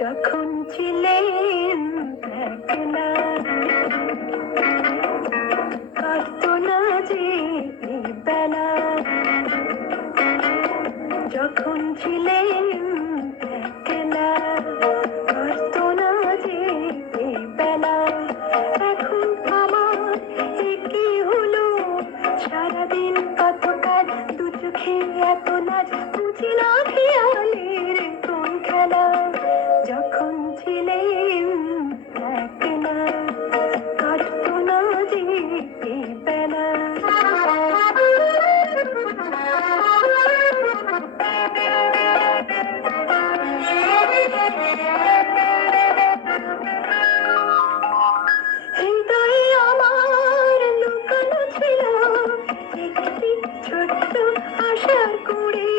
যখন ছিলেন একলা, কাটতো না যে এই বেলা। যখন ছিলেন একলা, কাটতো না যে এই বেলা। এখন আমার কি হলো, সারাদিন কত কাজ, দু চোখে এত নাচ, বুঝি না খেয়ালের কোন খেলা। যখন ছিলেন একলা, কাটতো না যে এই বেলা। হৃদয়ে আমার লুকানো ছিল একটি ছোট্ট আশার কুঁড়ি।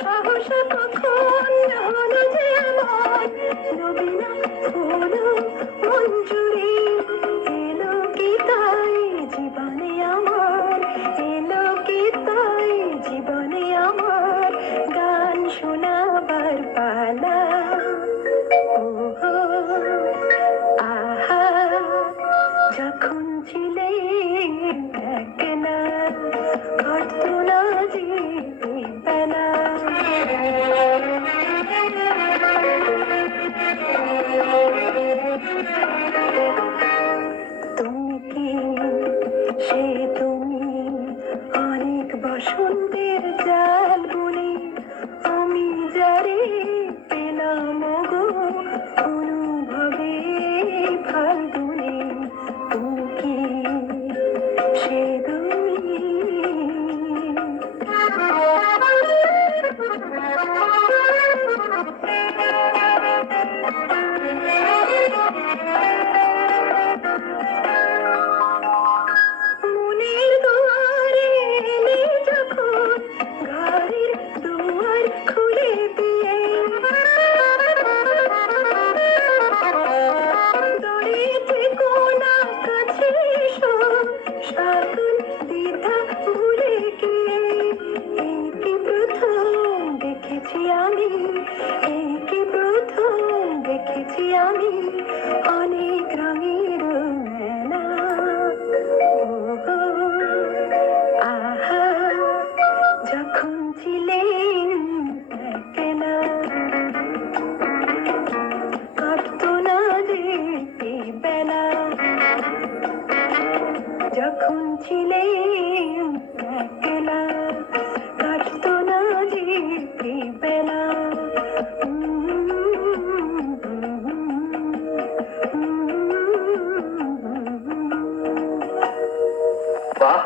সহসা কখন হলো যে আমার নবীনা হলো মঞ্জুরি। এলো কি তাই জীবনে আমার, এলো কি তাই জীবনে আমার, গান শোনাবার পালা। আহা, যখন ছিলেন একলা, কাটতো না যে এই বেলা। তুমি কি সে তুমি, অনেক বসন্তের জাল বুনে আমি যারে পেলাম গো অনুভবে ফাল্গুনে। তুমি কি সে তুমি? মনের দুয়ারে এলে যখন, ঘরের দুয়ার খুলে দিয়ে দড়ে থেকো না, কাছে এসো, সকল দ্বিধা ভুলে গিয়ে। এই কি প্রথম দেখেছি আমি, এই কি প্রথম দেখেছি আমি অনেক রঙের মেলা। আহা, যখন ছিলেন একলা, কাটতো না যে এই বেলা। যখন ছিলেন একলা, কাটতো না যে এই বেলা। বাহ।